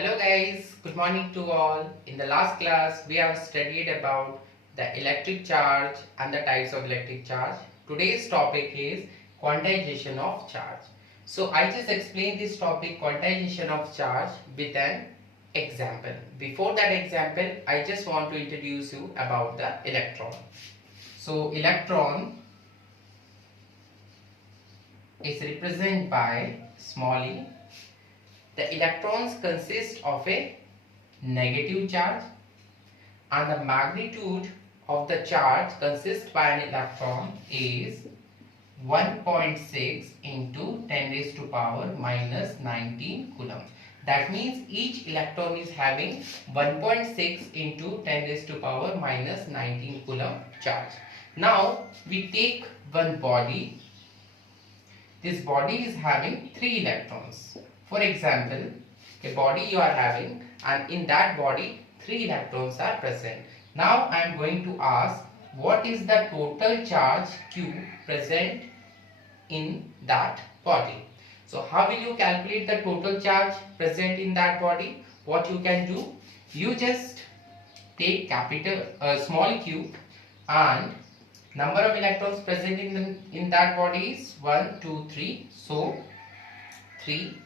Hello guys, good morning to all. In the last class, we have studied about the electric charge and the types of electric charge. Today's topic is quantization of charge. So I just explained this topic quantization of charge with an example. Before that example, I just want to introduce you about the electron. So electron is represented by small e. The electrons consist of a negative charge and the magnitude of the charge consist by an electron is 1.6 into 10 raised to power minus 19 coulomb. That means each electron is having 1.6 into 10 raised to power minus 19 coulomb charge. Now we take one body. This body is having 3 electrons. For example, a body you are having and in that body 3 electrons are present. Now I am going to ask what is the total charge Q present in that body. So how will you calculate the total charge present in that body? What you can do, you just take small q and number of electrons present in that body is 1, 2, 3. So 3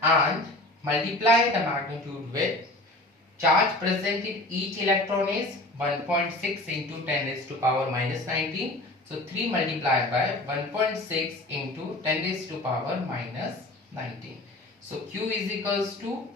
and multiply the magnitude with charge present in each electron is 1.6 into 10 raised to power minus 19. So 3 multiplied by 1.6 into 10 raised to power minus 19. So Q is equals to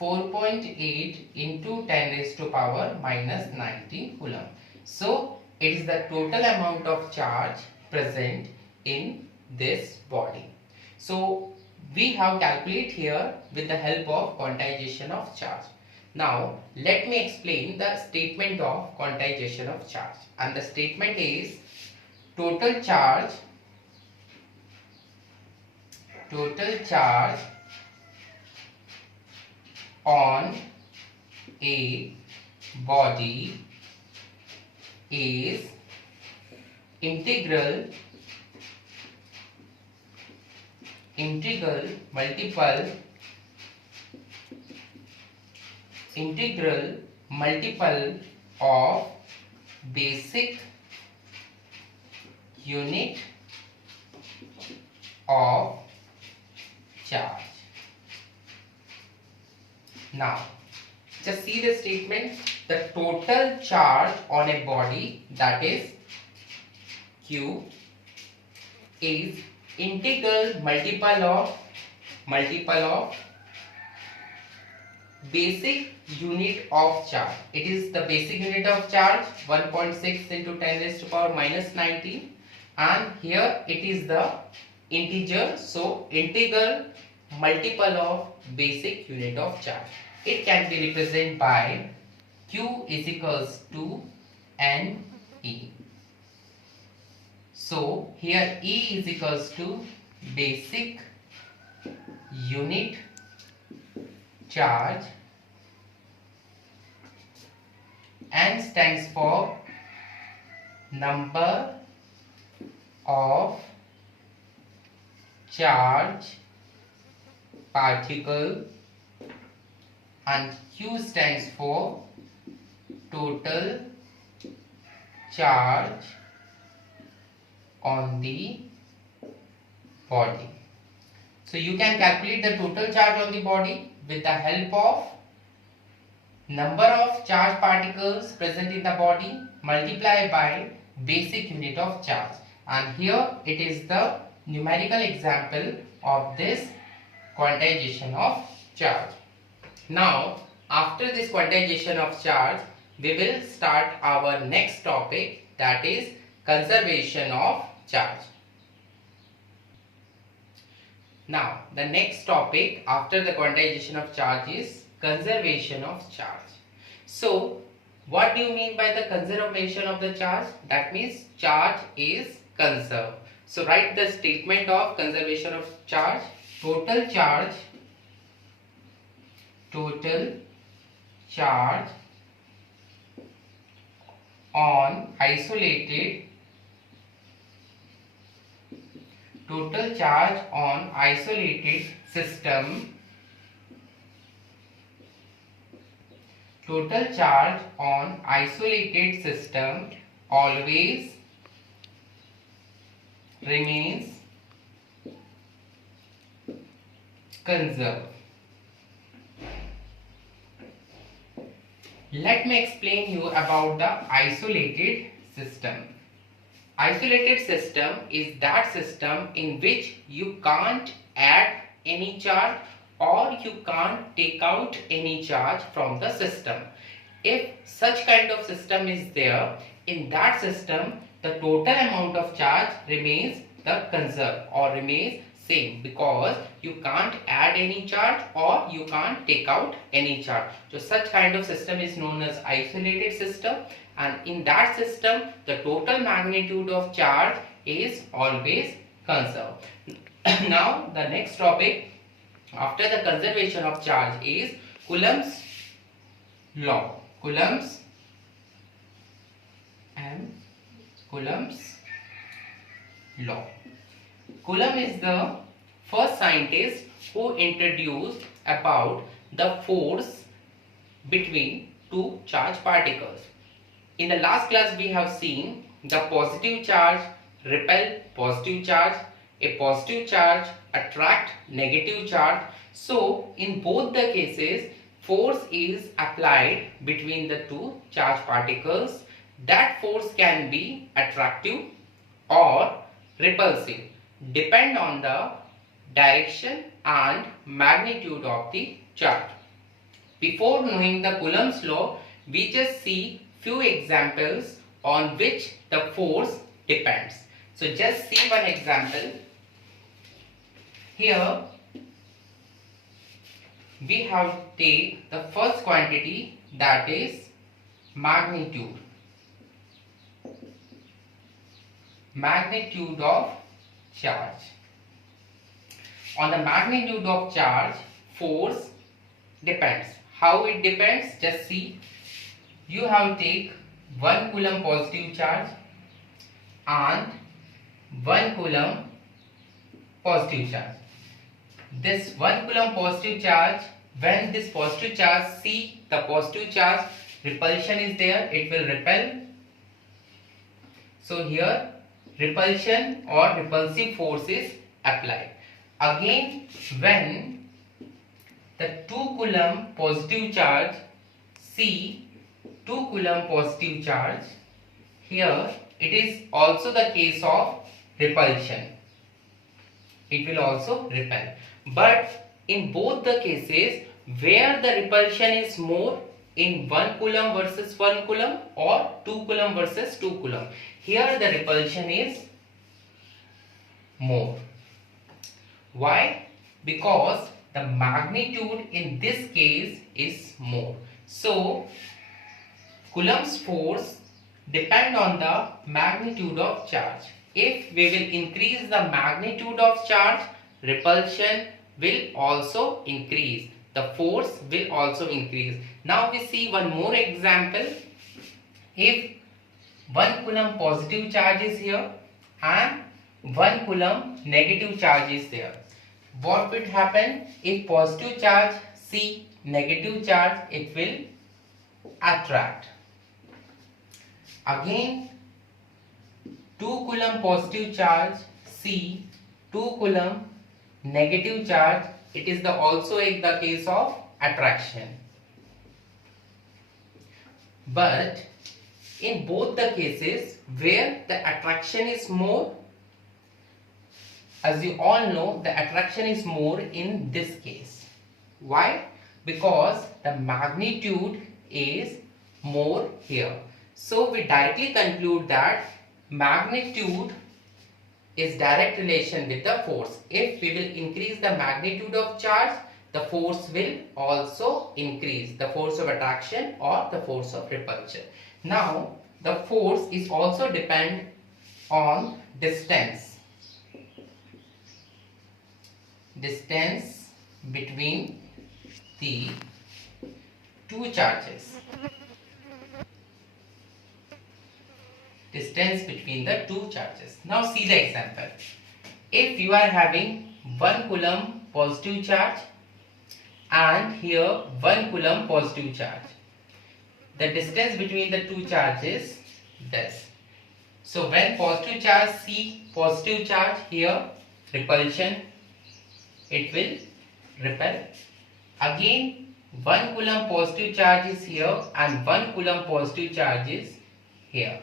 4.8 into 10 raised to power minus 19 coulomb. So it is the total amount of charge present in this body. So we have calculated here with the help of quantization of charge. Now let me explain the statement of quantization of charge, and the statement is total charge on a body is integral multiple of basic unit of charge. Now just see the statement. The total charge on a body, that is Q, is integral multiple of basic unit of charge. It is the basic unit of charge 1.6 into 10 raised to power minus 19, and here it is the integer, so integral multiple of basic unit of charge. It can be represented by Q is equals to NE. So here E is equals to basic unit charge, N stands for number of charge particle, and Q stands for total charge on the body. So you can calculate the total charge on the body with the help of number of charge particles present in the body multiplied by basic unit of charge, and here it is the numerical example of this quantization of charge. Now after this quantization of charge, we will start our next topic, that is conservation of charge. Now the next topic after the quantization of charge is conservation of charge. So what do you mean by the conservation of the charge? That means charge is conserved. So write the statement of conservation of charge. Total charge on isolated system total charge on isolated system always remains conserved. Let me explain you about the isolated system. Isolated system is that system in which you can't add any charge or you can't take out any charge from the system. If such kind of system is there, in that system the total amount of charge remains the conserved or remains same, because you can't add any charge or you can't take out any charge. So such kind of system is known as isolated system, and in that system the total magnitude of charge is always conserved. Now the next topic after the conservation of charge is Coulomb's law. Coulomb's law. Coulomb is the first scientist who introduced about the force between two charged particles. In the last class we have seen the positive charge repel positive charge, a positive charge attract negative charge. So in both the cases force is applied between the two charged particles. That force can be attractive or repulsive, depend on the direction and magnitude of the charge. Before knowing the Coulomb's law, we just see few examples on which the force depends. So just see one example. Here we have take the first quantity, that is magnitude of charge. On the magnitude of charge, force depends. How it depends? Just see. You have take 1 coulomb positive charge and 1 coulomb positive charge. This 1 coulomb positive charge, when this positive charge, see the positive charge repulsion is there, it will repel. So here repulsion or repulsive force is applied. Again, when the 2 coulomb positive charge, see 2 coulomb positive charge, here it is also the case of repulsion. It will also repel. But in both the cases, where the repulsion is more, in 1 coulomb versus 1 coulomb or 2 coulomb versus 2 coulomb, here the repulsion is more. Why? Because the magnitude in this case is more. So Coulomb's force depend on the magnitude of charge. If we will increase the magnitude of charge, repulsion will also increase. The force will also increase. Now we see one more example. If 1 coulomb positive charge is here and 1 coulomb negative charge is there, what would happen? If positive charge see negative charge, it will attract. Again 2 coulomb positive charge see 2 coulomb negative charge, it is also the case of attraction. But in both the cases where the attraction is more, as you all know, the attraction is more in this case. Why? Because the magnitude is more here. So we directly conclude that magnitude is direct relation with the force. If we will increase the magnitude of charge, the force will also increase, the force of attraction or the force of repulsion. Now the force is also depend on distance between the two charges. Distance between the two charges. Now see the example. If you are having 1 coulomb positive charge and here 1 coulomb positive charge, the distance between the two charges this. So when positive charge C, positive charge here, repulsion, it will repel. Again 1 coulomb positive charge is here and 1 coulomb positive charge is here.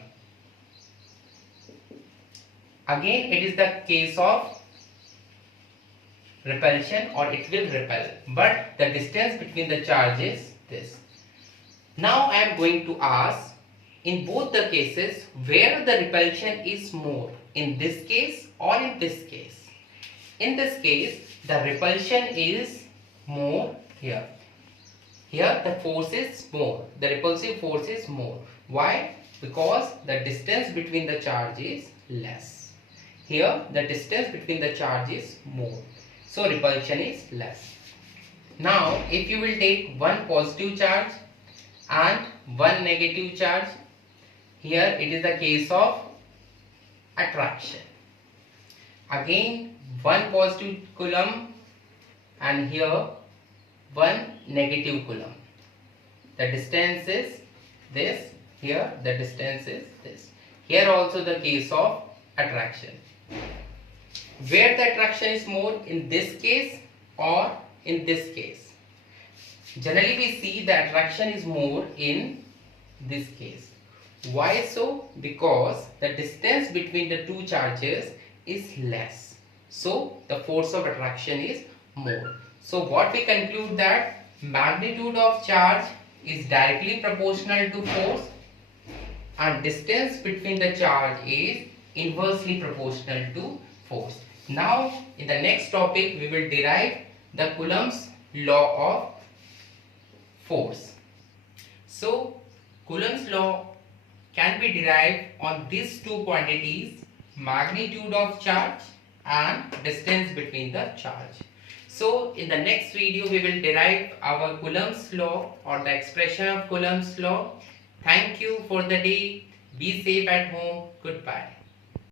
Again it is the case of repulsion, or it will repel, but the distance between the charge is this. Now I am going to ask, in both the cases, where the repulsion is more, in this case or in this case. In this case the repulsion is more here. Here the force is more, the repulsive force is more. Why? Because the distance between the charge is less. Here the distance between the charge is more, so repulsion is less. Now if you will take one positive charge and one negative charge, here it is the case of attraction. Again 1 positive coulomb and here 1 negative coulomb. The distance is this, here the distance is this. Here also the case of attraction. Where the attraction is more, in this case or in this case? Generally we see the attraction is more in this case. Why so? Because the distance between the two charges is less, so the force of attraction is more. So what we conclude, that magnitude of charge is directly proportional to force and distance between the charge is inversely proportional to force. Now in the next topic we will derive the Coulomb's law of force. So Coulomb's law can be derived on these two quantities, magnitude of charge and distance between the charge. So in the next video we will derive our Coulomb's law, or the expression of Coulomb's law. Thank you for the day. Be safe at home. Goodbye.